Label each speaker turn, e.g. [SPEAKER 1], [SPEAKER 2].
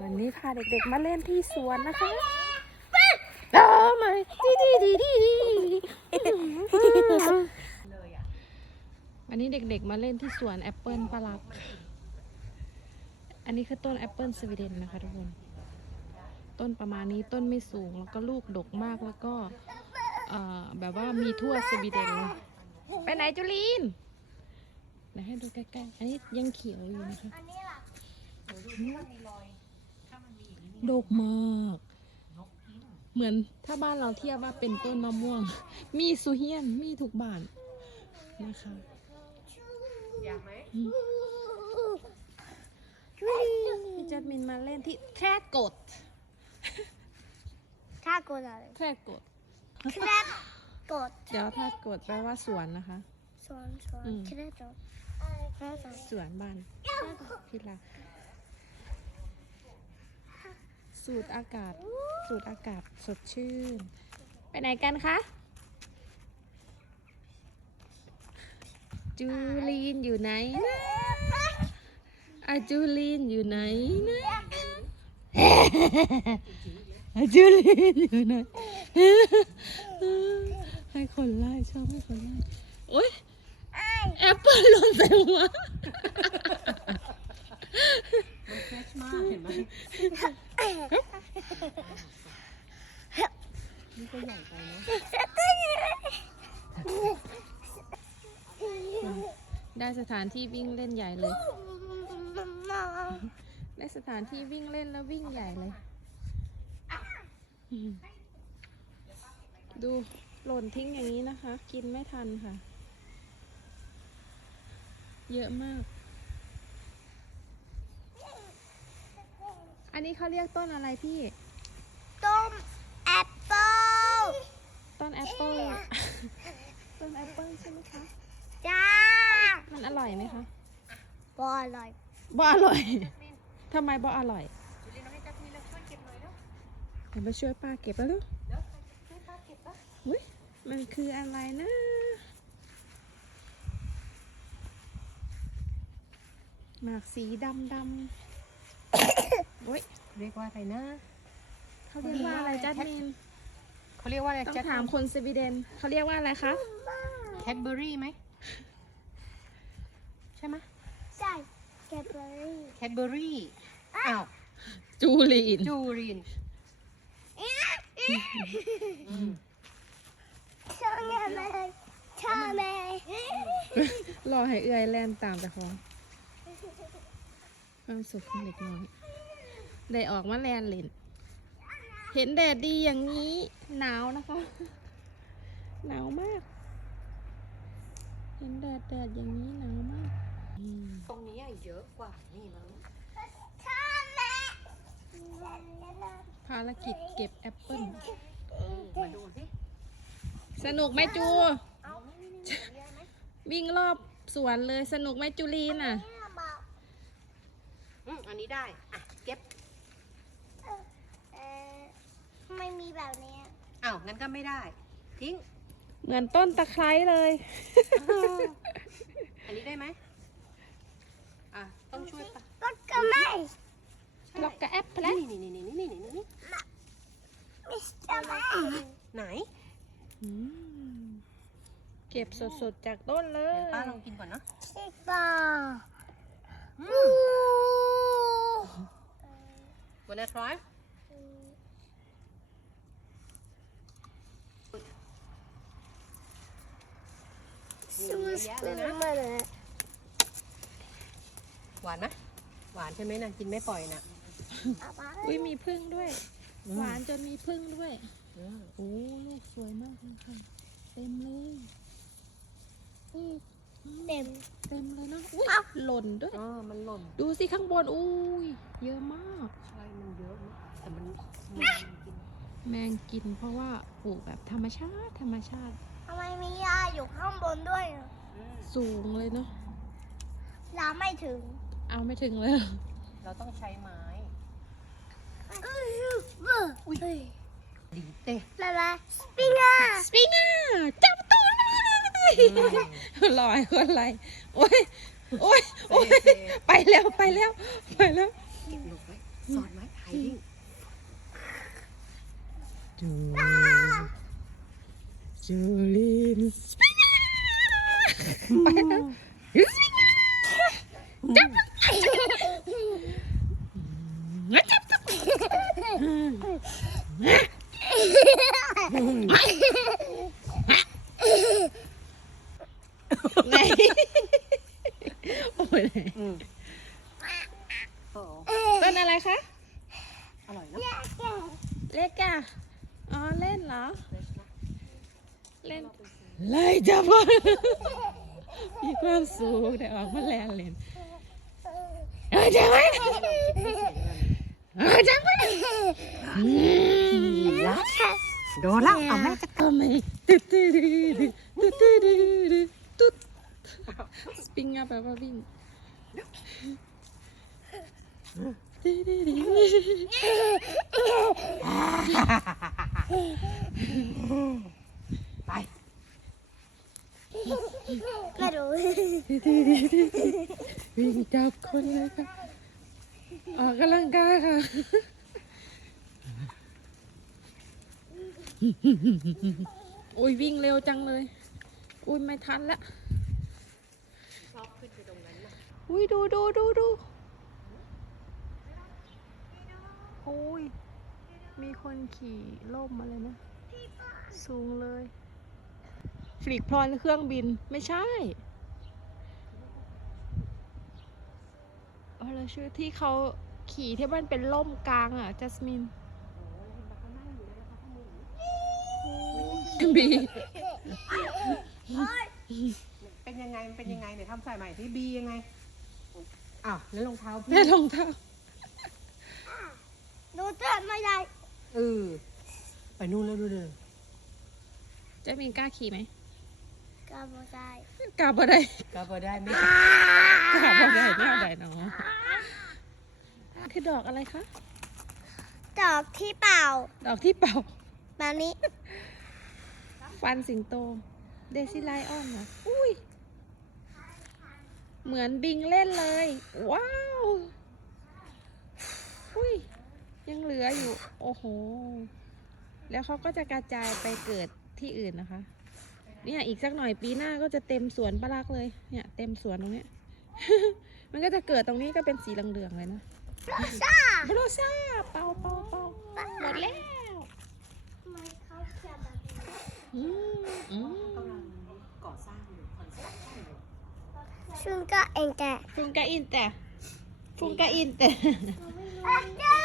[SPEAKER 1] วันนี้พาเด็กๆมาเล่นที่สวนนะคะโอ้มาดีดีดีดีวันนี้เด็กๆมาเล่นที่สวนแอปเปิลปลาลัก อันนี้คือต้นแอปเปิลสวีเดนนะคะทุกคน ต้นประมาณนี้ต้นไม่สูงแล้วก็ลูกดกมากแล้วก็เอ่อแบบว่ามีทั่วสวีเดนเลยไปไหนจุลีนเดี๋ยวให้ดูใกล้ๆ อันนี้ยังเขียวอยู่นะคะ
[SPEAKER 2] อันนี้ล่ะ
[SPEAKER 1] ด กมาก เหมือนถ้าบ้านเราเทียบว่าเป็นต้นมะม่วง มีสุเฮียน มีทุกบ้านนะคะ
[SPEAKER 3] อยากไหม
[SPEAKER 1] พี่จัดมินมาเล่นที่แค่กด
[SPEAKER 2] ถ้ากดอะไร
[SPEAKER 1] แค่กด
[SPEAKER 2] แครบกด
[SPEAKER 1] เดี๋ยวถ้ากดแปลว่าสวนนะคะ
[SPEAKER 2] สอนสอน
[SPEAKER 1] อืม
[SPEAKER 2] แครบกดแครบกด
[SPEAKER 1] สวนบ้านพี่ลา สูดอากาศ สูดอากาศสดชื่น ไปไหนกันคะ จูลีนอยู่ไหนนะอาจูลีนอยู่ไหนนะอาจูลีนอยู่ไหน ให้คนไล่ชอบให้คนไล่โอ๊ยแอปเปิลหล่นใส่หัว
[SPEAKER 3] มันเฟรชมากเห็นไหมนี่ก็ใหญ่ไปนะ
[SPEAKER 1] ได้สถานที่วิ่งเล่นใหญ่เลย ได้สถานที่วิ่งเล่นแล้ววิ่งใหญ่เลยอืมดูหล่นทิ้งอย่างนี้นะคะ กินไม่ทันค่ะ เยอะมาก อันนี้เขาเรียกต้นอะไรพี่
[SPEAKER 2] ต้มแอปเปิ้ล
[SPEAKER 1] ต้นแอปเปิลต้นแอปเปิลใช่ไหมคะ
[SPEAKER 2] จ้า
[SPEAKER 1] มันอร่อยไหมคะ
[SPEAKER 2] บอร่อย
[SPEAKER 1] บ่อร่อย ทำไมบ่อร่อยเดี๋ยวไปช่วยป้าเก็บแล้วลูกอุ้ยมันคืออะไรนะ หมากสีดำดำ อุ้ย
[SPEAKER 3] เรียกว่าอะไรนะ
[SPEAKER 1] เขาเรียกว่าอะไรจัดมิน
[SPEAKER 3] เขาเรียกว่าอะไร
[SPEAKER 1] ต้อง
[SPEAKER 3] แจ็ค
[SPEAKER 1] ถามคนสวีเดนเขาเรียกว่าอะไรคะ
[SPEAKER 3] แคดเบอรี่ไหมใช่ไหม
[SPEAKER 2] ใช่แคปเบอรี่
[SPEAKER 3] แคดเบอรี่อ้าว
[SPEAKER 1] จูลีน
[SPEAKER 3] จูรินอืม
[SPEAKER 2] ชอบแม่ไหมชอบแม่
[SPEAKER 1] รอให้เอื้อยแล่นตามแต่ของ ความสุขของเด็กน้อย ได้ออกมาแลนเล่น เห็นแดดดีอย่างนี้ หนาวนะคะ หนาวมาก เห็นแดดแดดอย่างนี้หนาวมากอืม
[SPEAKER 3] ตรงนี้อะเยอะกว่านี่มั้ง
[SPEAKER 2] ชอบแม่
[SPEAKER 1] ภารกิจเก็บแอปเปิ้ล
[SPEAKER 3] เออมาดูสิ
[SPEAKER 1] สนุกไหมจู วิ่งรอบสวนเลยสนุกไหมจูลีนอะ
[SPEAKER 3] อืมอั นนี้ได้ อะ เก็บ
[SPEAKER 2] เออไม่มีแบบนี้
[SPEAKER 3] อ้าวงั้นก็ไม่ได้ ทิ้ง
[SPEAKER 1] เหมือนต้นตะไคร้เลย
[SPEAKER 3] อันนี้ได้ไหมอะ ต้องช่วยปะ
[SPEAKER 2] ก็ก็ไม่
[SPEAKER 1] ล็อกกับแอปเปิล
[SPEAKER 3] นี่นี่นี่นี่นี่นี่นี่
[SPEAKER 2] มิสเตอร์แม่
[SPEAKER 3] ไหน
[SPEAKER 1] อืมเก็บสดๆ จากต้นเล
[SPEAKER 3] เดี๋ย
[SPEAKER 1] ย
[SPEAKER 3] วป้าลองกินก่อนเนาะ
[SPEAKER 2] ชิบา
[SPEAKER 3] อื
[SPEAKER 2] อู้
[SPEAKER 3] มวันนี้ทรอย นี่
[SPEAKER 2] ซู
[SPEAKER 3] เยอะ
[SPEAKER 2] ส
[SPEAKER 3] แยะ
[SPEAKER 2] ปู
[SPEAKER 3] เลยนะ
[SPEAKER 2] มาเลย
[SPEAKER 3] หวานไหมหวานใช่ไหมนะกินไม่ปล่อยนะ
[SPEAKER 1] อุ้ยมีพึ่งด้วย หวานจนมีพึ่งด้วย
[SPEAKER 3] อืม
[SPEAKER 1] โอ้ลูกสวยมากเลยค่ะเต็มเลย
[SPEAKER 2] อืม เต็ม
[SPEAKER 1] เต็มเลยเนาะอุ้ยหล่นด้วย
[SPEAKER 3] เออมันหล่น
[SPEAKER 1] ดูสิข้างบนอุ้ยเยอะมาก
[SPEAKER 3] ใช่มันเยอะนะแต่มันมันกิน
[SPEAKER 1] แมงกินเพราะว่าปลูกแบบธรรมชาติธรรมชาติ
[SPEAKER 2] ทำไมมียาอยู่ข้างบนด้วยอะ
[SPEAKER 3] อืม
[SPEAKER 1] สูงเลยเนาะ
[SPEAKER 2] น้ำไม่ถึง
[SPEAKER 1] เอาไม่ถึงเลยเหรอ
[SPEAKER 3] เราต้องใช้ไม้
[SPEAKER 2] อุ้ย
[SPEAKER 3] ดีเต้
[SPEAKER 2] ละละสปริงอะ
[SPEAKER 1] สปริงเกอร์จับตัวเลย ลอยคนไรโอ้ยโอ้ยโอ้ยไปแล้วไปแล้วไปแล้ว
[SPEAKER 3] เก็บหลบไว้สอนไว้
[SPEAKER 1] ถ่ายดิ้งจูจูลิน
[SPEAKER 3] สปินา
[SPEAKER 1] ไปแล้วสปิ
[SPEAKER 3] นาจับจับจับ
[SPEAKER 1] เล็กอะอ๋อเล่นเหรอ เล่นไล่จับก่อนมีความสูงแต่ออกมาแลนเล่นเออจับไว้เออจับไว้
[SPEAKER 3] ละโดนแล้วเอาแม่จะ
[SPEAKER 1] ก็ไม่ตึ๊ดตึ๊ดตึ๊ดตึ๊ดตึ๊ดตึ๊ดตึ๊ดสปริงอะแปลว่าวิ่งตึ๊ดตึ๊ดตึ๊ด
[SPEAKER 3] ไป
[SPEAKER 2] กระโดด
[SPEAKER 1] วิ่งจับคนเลยค่ะออกกำลังกายค่ะอุ้ยวิ่งเร็วจังเลย อุ้ยไม่ทันละ
[SPEAKER 3] ชอบขึ้นไปตรงนั้นนะ
[SPEAKER 1] อุ้ยดูดูดูดูโอ้ย มีคนขี่ล่มมาเลยนะ สูงเลย ฟลิกพลอนเครื่องบินไม่ใช่อะไรชื่อที่เขาขี่ที่มันเป็นล่มกลางอะจัสมินบี
[SPEAKER 3] เป็นยังไงมันเป็นยังไงเนี่ยทำใส่ใหม่ที่บียังไงอ้าวแล้วรองเท้าพี่
[SPEAKER 1] แม่รองเท้า
[SPEAKER 2] ดูเต้นไม่ได้
[SPEAKER 3] เออ ไปนู่นแล้วดูเดิน
[SPEAKER 1] จะมีกล้าขี่ไหม
[SPEAKER 2] กระโดดได้
[SPEAKER 1] กล้าบ่ได้
[SPEAKER 3] ก็พอได้ไม่
[SPEAKER 1] กล้าบ่ได้แน่ใดเนาะคือดอกอะไรคะ
[SPEAKER 2] ดอกที่เป่า
[SPEAKER 1] ดอกที่เป่า
[SPEAKER 2] แบบนี้
[SPEAKER 1] ฟันสิงโต เดซิไลออนเหรออุ้ย เหมือนบิงเล่นเลย ว้าวอุ้ย ยังเหลืออยู่ โอ้โห แล้วเขาก็จะกระจายไปเกิดที่อื่นนะคะ เนี่ยอีกสักหน่อยปีหน้าก็จะเต็มสวนปลาลักเลย เนี่ยเต็มสวนตรงเนี้ย มันก็จะเกิดตรงนี้ก็เป็นสีเหลืองๆเลยนะ
[SPEAKER 2] ซ่า
[SPEAKER 1] บโรซ่าเป่าเป่าเป่าหมดแล้ว
[SPEAKER 2] ทำไมเขาเขียนแบบนี้
[SPEAKER 1] อืมอืม
[SPEAKER 3] กำลังก่อสร้างอยู่คอนสตรักชั่นอยู่
[SPEAKER 2] ซึ่งก็เองแต่
[SPEAKER 1] ฟุงกะอินแต่ฟุงกะอินแต่
[SPEAKER 2] เราไม่รู้